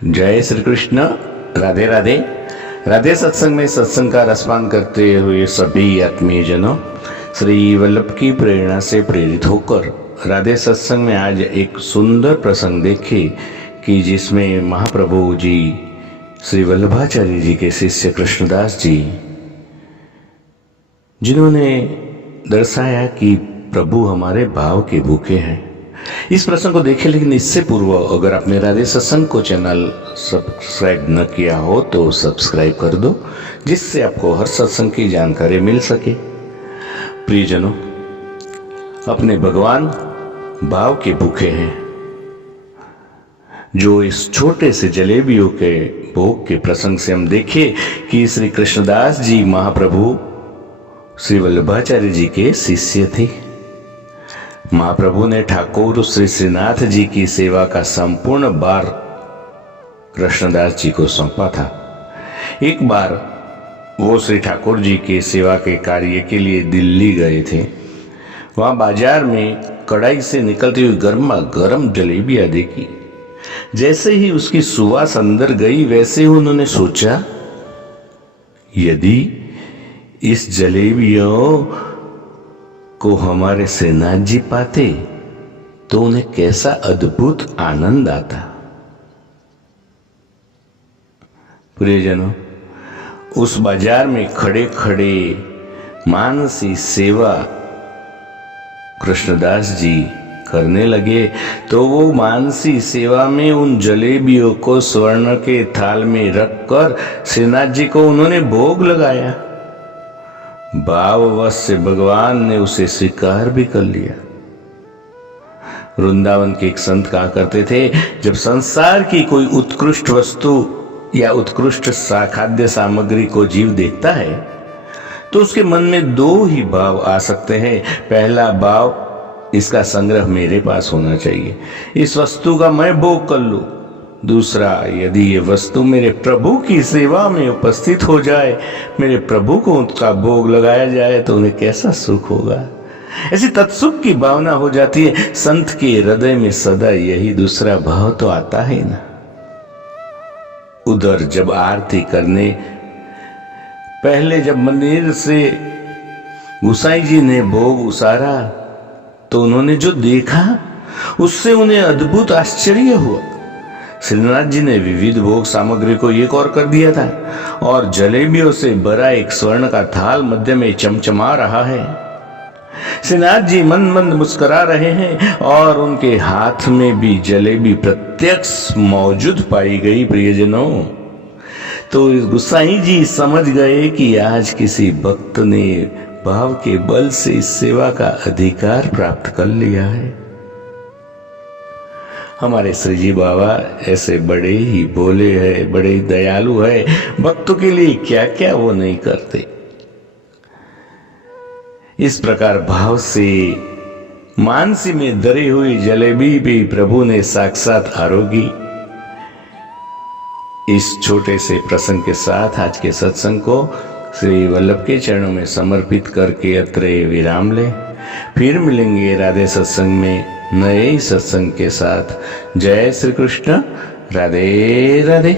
जय श्री कृष्ण। राधे राधे। राधे सत्संग में सत्संग का रसपान करते हुए सभी आत्मीय जनों, श्री वल्लभ की प्रेरणा से प्रेरित होकर राधे सत्संग में आज एक सुंदर प्रसंग देखे कि जिसमें महाप्रभु जी श्री वल्लभाचार्य जी के शिष्य कृष्णदास जी, जिन्होंने दर्शाया कि प्रभु हमारे भाव के भूखे हैं, इस प्रसंग को देखें। लेकिन इससे पूर्व अगर आपने राधे सत्संग को चैनल सब्सक्राइब न किया हो तो सब्सक्राइब कर दो, जिससे आपको हर सत्संग की जानकारी मिल सके। प्रियजनों, अपने भगवान भाव के भूखे हैं। जो इस छोटे से जलेबियों के भोग के प्रसंग से हम देखें कि श्री कृष्णदास जी महाप्रभु श्री वल्लभाचार्य जी के शिष्य थे। महाप्रभु ने ठाकुर श्री श्रीनाथ जी की सेवा का संपूर्ण भार कृष्णदास जी को सौंपा था। एक बार वो श्री ठाकुर जी के सेवा के कार्य के लिए दिल्ली गए थे। वहां बाजार में कढ़ाई से निकलती हुई गर्मा गर्म जलेबियां देखी। जैसे ही उसकी सुवास अंदर गई, वैसे ही उन्होंने सोचा, यदि इस जलेबियों को हमारे श्रीनाथ जी पाते तो उन्हें कैसा अद्भुत आनंद आता। प्रियजनों, उस बाजार में खड़े खड़े मानसी सेवा कृष्णदास जी करने लगे तो वो मानसी सेवा में उन जलेबियों को स्वर्ण के थाल में रखकर श्रीनाथ जी को उन्होंने भोग लगाया। भाववश से भगवान ने उसे स्वीकार भी कर लिया। वृंदावन के एक संत कहा करते थे, जब संसार की कोई उत्कृष्ट वस्तु या उत्कृष्ट खाद्य सामग्री को जीव देखता है तो उसके मन में दो ही भाव आ सकते हैं। पहला भाव, इसका संग्रह मेरे पास होना चाहिए, इस वस्तु का मैं भोग कर लूं। दूसरा, यदि ये वस्तु मेरे प्रभु की सेवा में उपस्थित हो जाए, मेरे प्रभु को उसका भोग लगाया जाए तो उन्हें कैसा सुख होगा। ऐसी तत्सुख की भावना हो जाती है। संत के हृदय में सदा यही दूसरा भाव तो आता है ना। उधर जब आरती करने पहले जब मंदिर से गोसाई जी ने भोग उसारा तो उन्होंने जो देखा उससे उन्हें अद्भुत आश्चर्य हुआ। श्रीनाथ जी ने विविध भोग सामग्री को एक और कर दिया था और जलेबियों से भरा एक स्वर्ण का थाल मध्य में चमचमा रहा है। श्रीनाथ जी मंद मंद मुस्कुरा रहे हैं और उनके हाथ में भी जलेबी प्रत्यक्ष मौजूद पाई गई। प्रियजनों, तो गोसाई जी समझ गए कि आज किसी भक्त ने भाव के बल से इस सेवा का अधिकार प्राप्त कर लिया है। हमारे श्री जी बाबा ऐसे बड़े ही भोले हैं, बड़े दयालु है। भक्तों के लिए क्या क्या वो नहीं करते। इस प्रकार भाव से मानसी में धरी हुई जलेबी भी प्रभु ने साक्षात आरोगी। इस छोटे से प्रसंग के साथ आज के सत्संग को श्री वल्लभ के चरणों में समर्पित करके अत्रे विराम ले। फिर मिलेंगे राधे सत्संग में नए सत्संग के साथ। जय श्री कृष्ण। राधे राधे।